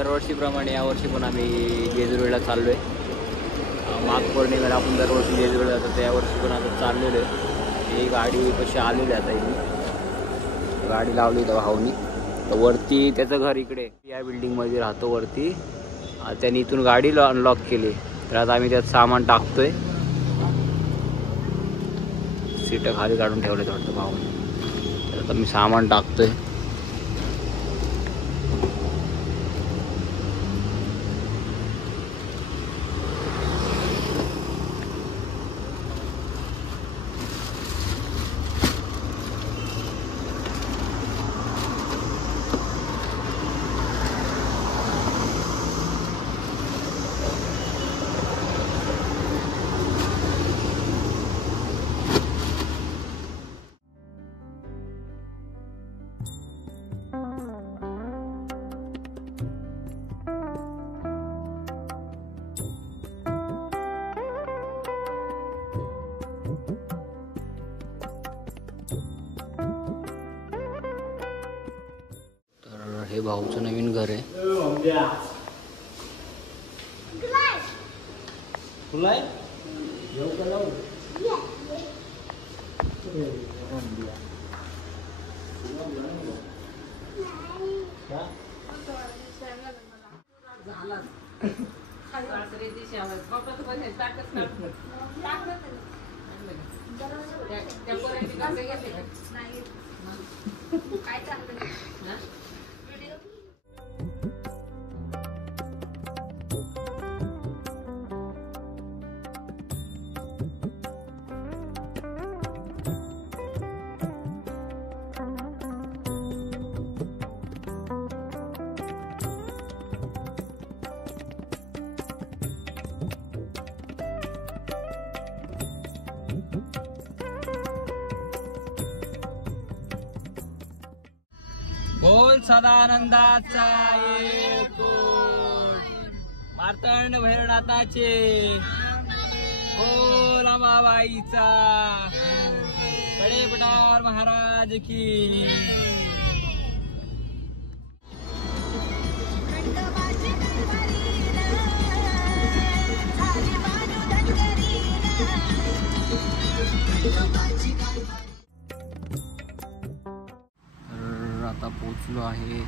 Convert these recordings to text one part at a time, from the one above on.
दरवर्षीप्रमाणे यावर्षी पण आम्ही जेजुरीला चाललो आहे. माघ पौर्णिमेला आपण दरवर्षी जेजुरीला जातो, तर यावर्षी पण आता चाललेलो आहे. ही गाडी कशी आलेली आता ही गाडी लावली तर भाऊनी. तर वरती त्याचं घर इकडे या बिल्डिंगमध्ये राहतो वरती. त्याने इथून गाडी अनलॉक केली. तर आता आम्ही त्यात सामान टाकतोय. सीटं खाली काढून ठेवले वाटतं भाऊनी. तर आता मी सामान टाकतोय. हे भाऊचं नवीन घर आहे. बोल सदानंदाचा एकूट मार्तंड भैरवनाथाचे. बोल अंबाबाईचा. कडेपटार महाराज की. आता पोचलो आहे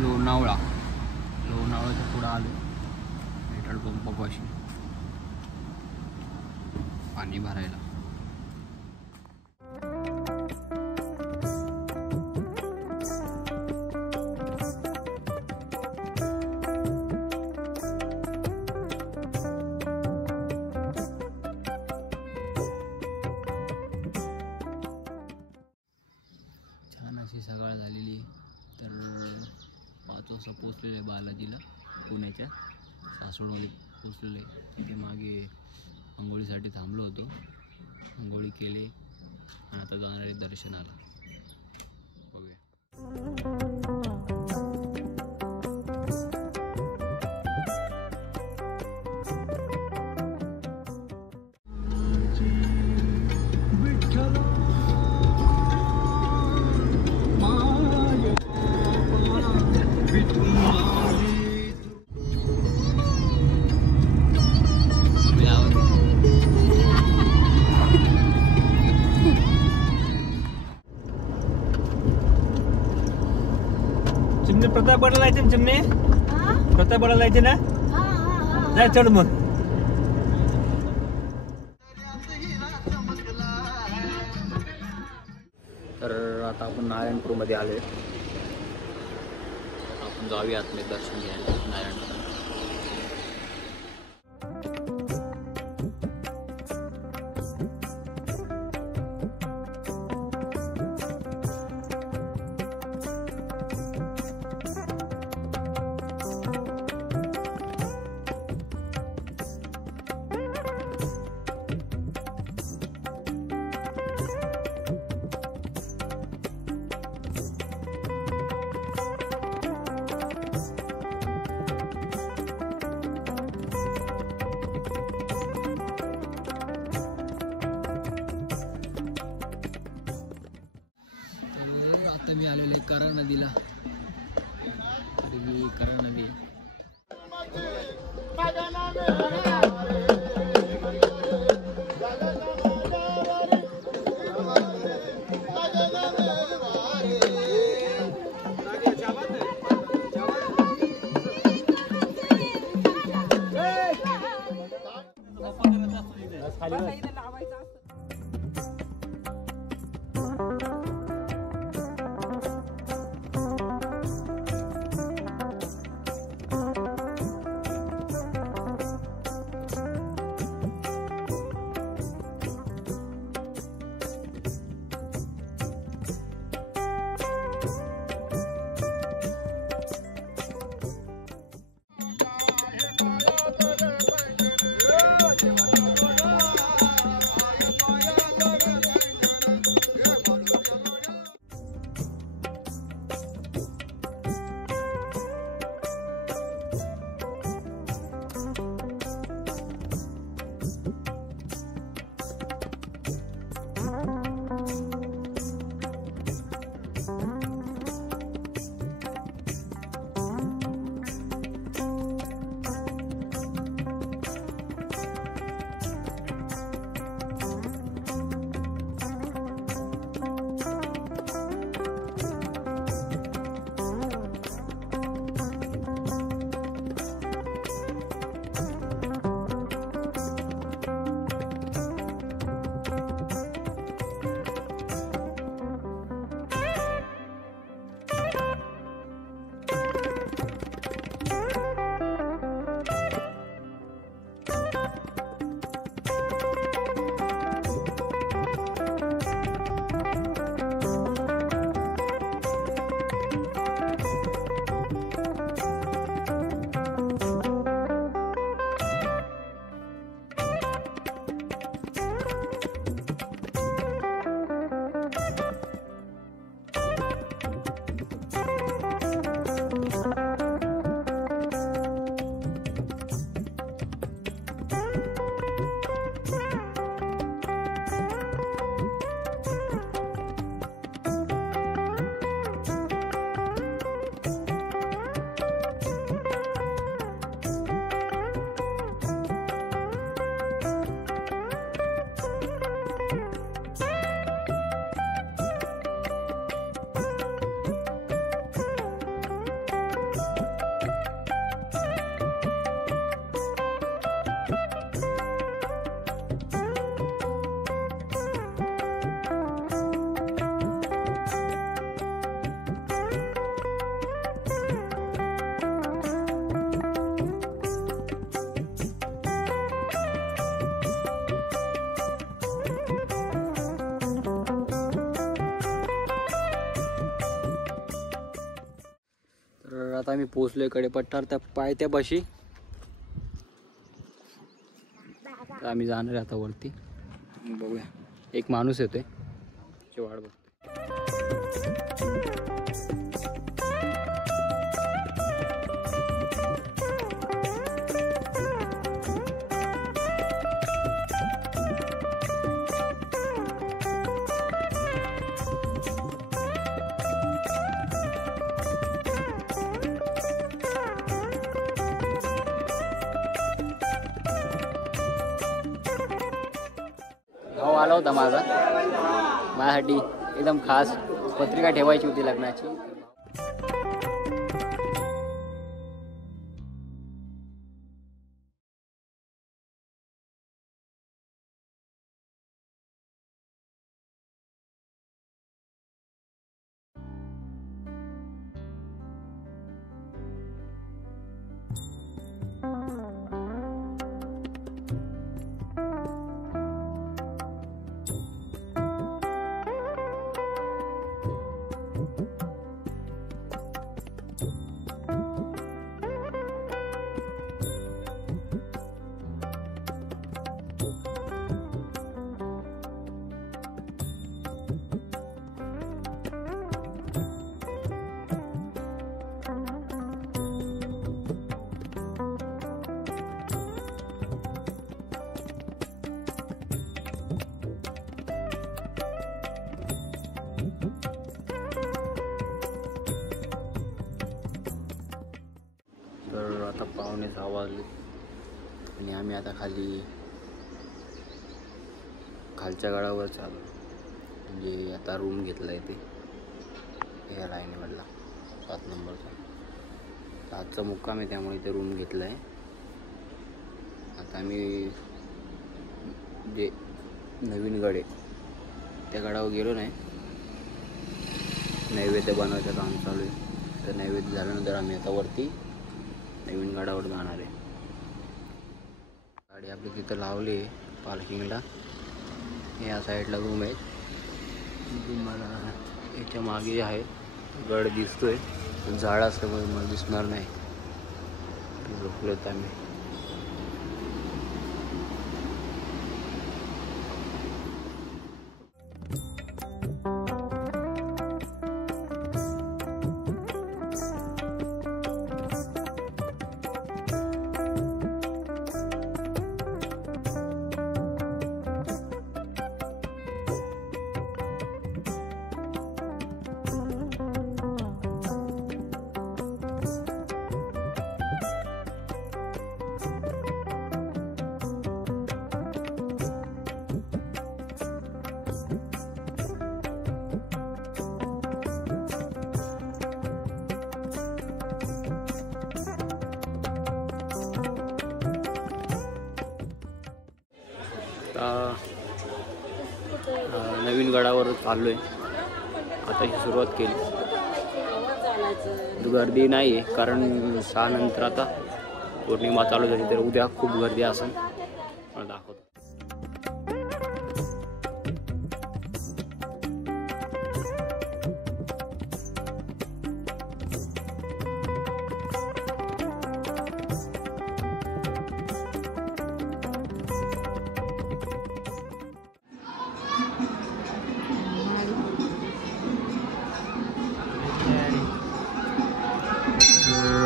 लोणावळा. लोणावळ्याच्या पुढे आलो पेट्रोल पंपापाशी पाणी भरायला. सकाळ झालेली. तर 5 वाजता पोचलेलं आहे बालाजीला. पुण्याच्या सासवडमध्ये पोचलेलं आहे. तिथे मागे आंघोळीसाठी थांबलो होतो. आंघोळी केली आणि आता जाणार आहे दर्शनाला. बघूया. प्रताप बडायला जायचे चिमणे. प्रताप बडायला जायचे ना. जाय चढ मग. तर आता आपण नारायणपूरमध्ये आलोय. आपण जाऊया आतमध्ये दर्शन घ्यायला नारायणपूर. आता मी आलेलो आहे करा नदीला. ही करा नदी. आता आम्ही पोहोचलोय कडेपट्टावर त्या पायथ्यापाशी. तर आम्ही जाणार आहे आता वरती. बघूया एक माणूस येतोय त्याची वाट बघतो. भाऊ आला होता माझ्यासाठी एकदम खास पत्रिका ठेवायची होती लग्नाची. 6:15 वाजले आणि आम्ही आता खालच्या गडावर चालू. म्हणजे आता रूम घेतला आहे ते या लाईनीमधला 7 नंबरचा. तर आजचा मुक्काम आहे त्यामुळे इथे रूम घेतला आहे. आता आम्ही जे नवीन गड आहे त्या गडावर गेलो नाही. नैवेद्य बनवायचं काम चालू आहे. तर नैवेद्य झाल्यानंतर आम्ही आता वरती नवीन गडावर जाणार आहे. गाडी आपली तिथं लावली आहे पार्किंगला. या साईडला रूम आहे. तुम्हाला याच्या मागे आहे गड दिसतोय. झाड असल्यामुळे मला दिसणार नाही. झोपलोत आम्ही. नवीन गडावर चाललो आहे. आता ही सुरुवात केली. गर्दी नाही आहे कारण 6 नंतर आता पौर्णिमा चालू झाली. तर उद्या खूप गर्दी असेल. मला दाखवतो.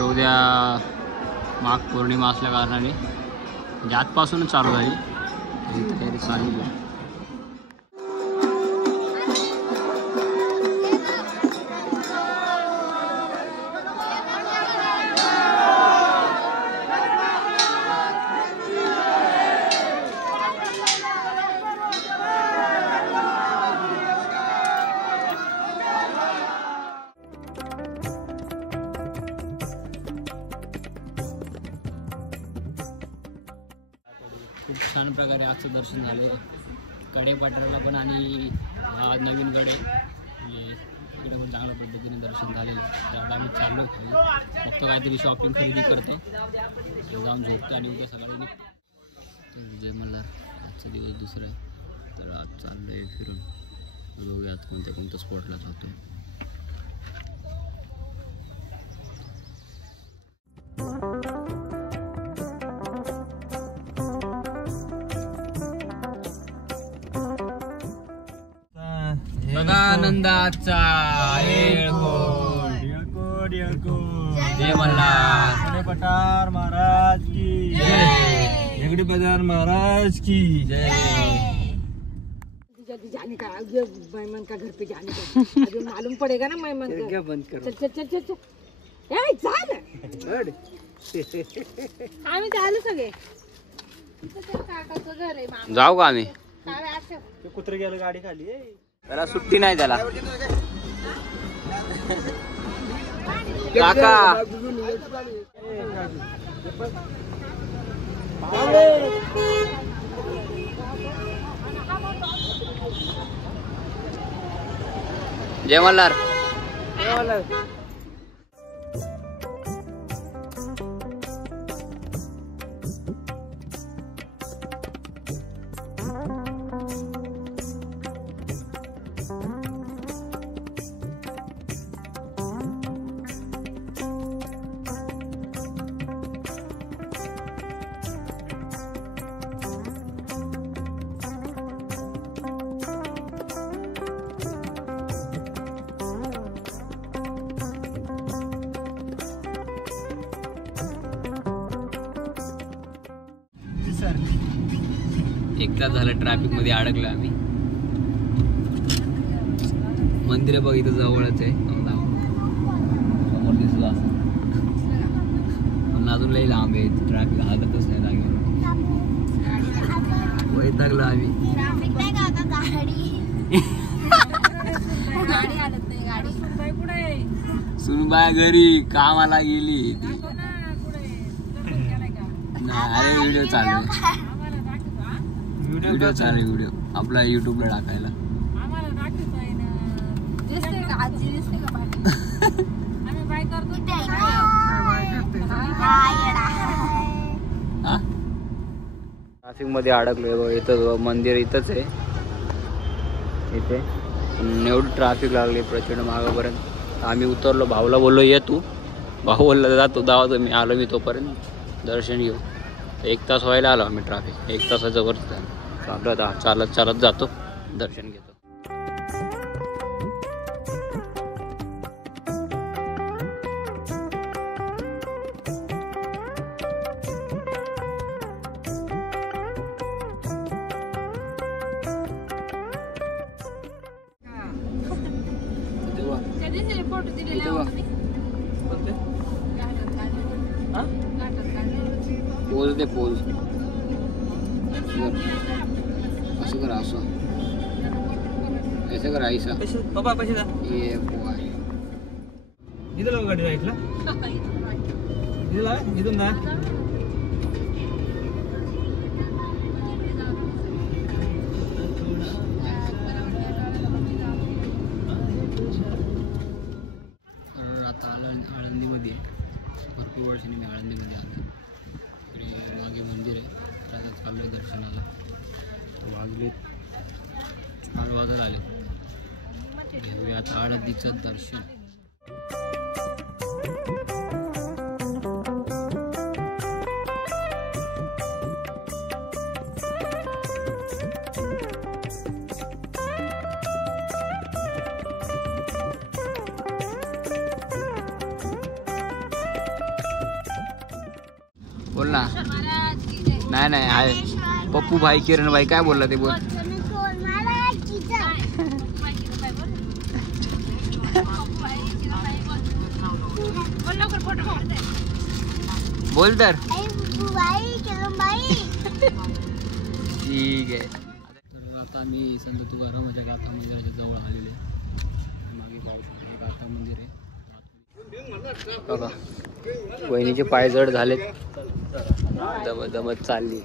उद्या माघ पौर्णिमा असल्या कारणाने म्हणजे आजपासूनच चालू झाली. तयारी चालू आहे. खूप छान प्रकारे आजचं दर्शन झालं. कडेपाट्याला पण आणि नवीन गड आहे म्हणजे इकडे पण चांगल्या पद्धतीने दर्शन झालेलं. त्यामुळे आम्ही चाललो फक्त काहीतरी शॉपिंग खरेदी करतो. जाऊन झोपतो आणि उद्या सकाळी निघतो. तर जय मल्हार. आजचा दिवस दुसरा आहे. तर आज चाललो आहे फिरून. बघूयात कोणत्या स्पॉटला जातो. नंदाचा जय मल्हार. पठार महाराज की जय. झगड़े बाजार महाराज की जय. जल्दी जाने का ये मेहमान का घर पे जाने का अभी मालूम पड़ेगा ना मेहमान का. क्या बंद करो. चल चल चल चल ए जा ना. आम्ही आलो सगळे. काकाचं घर आहे मामा. जाऊ का आम्ही. काय कुत्र गेलं गाडी खाली. त्याला सुट्टी नाही त्याला. काका जय मल्हार. एक तास झालं ट्रॅफिक मध्ये अडकलो आम्ही. मंदिर बघ इथं जवळच आहे. समोर दिसलं असं. अजून लई लांब आहे ट्रॅफिक हालतच नाही जागेवर वैतागलो आम्ही सुनबाई घरी कामाला गेली अरे व्हिडिओ चालू व्हिडिओ चालू व्हिडिओ आपला युट्यूबला टाकायला ट्रॅफिक मध्ये अडकलोय इथं मंदिर इथंच आहे इथे एवढी ट्रॅफिक लागली प्रचंड मागापर्यंत आम्ही उतरलो भाऊला बोललो ये तू भाऊ बोलला जातो दावा मी आलो मी तोपर्यंत दर्शन घेऊ 1 तास व्हायला आलो आम्ही ट्रॅफिक 1 तासाच्या वर चाललो आता चालत चालत जातो दर्शन घेतो पोज दे पोज असं करा असं ऐसा करा ऐसा पप्पा पैसे द्या ये बॉय इथं लोक गाडी राईटला इथून ना आता आळंदीमध्ये भरपूर वर्षांनी मी आळंदीमध्ये आलो मागे मंदिर आहे तर आता चालू आहे दर्शनाला वाजले 8 वाजत आले घेऊया आता आळंदीचं दर्शन बोल ना नाही नाही आहे पप्पू भाई किरण भाई काय बोलला ते बोल बोल तर ठीक आहे तर आता आम्ही संत तुकारामाच्या गाथा मंदिराच्या जवळ आलेले मागे पाहू शकतो गाथा मंदिर आहे बघा वहिनीचे पाय जड झालेत दमत दमत चालली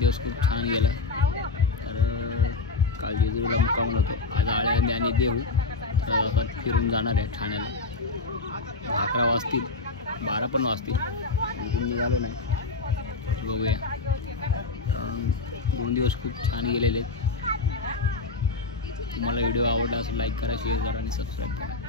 दिवस खूप छान गेला. तर काल जेजुरीला मुक्काम होतो. आज आळ्याने आणि देऊ तर आता फिरून जाणार आहे ठाण्याला. 11 वाजतील, 12 पण वाजतील, अजून निघालो नाही. बघूया. 2 दिवस खूप छान गेलेले आहेत. तुम्हाला व्हिडिओ आवडला असेल लाईक करा, शेअर करा आणि सबस्क्राईब करा.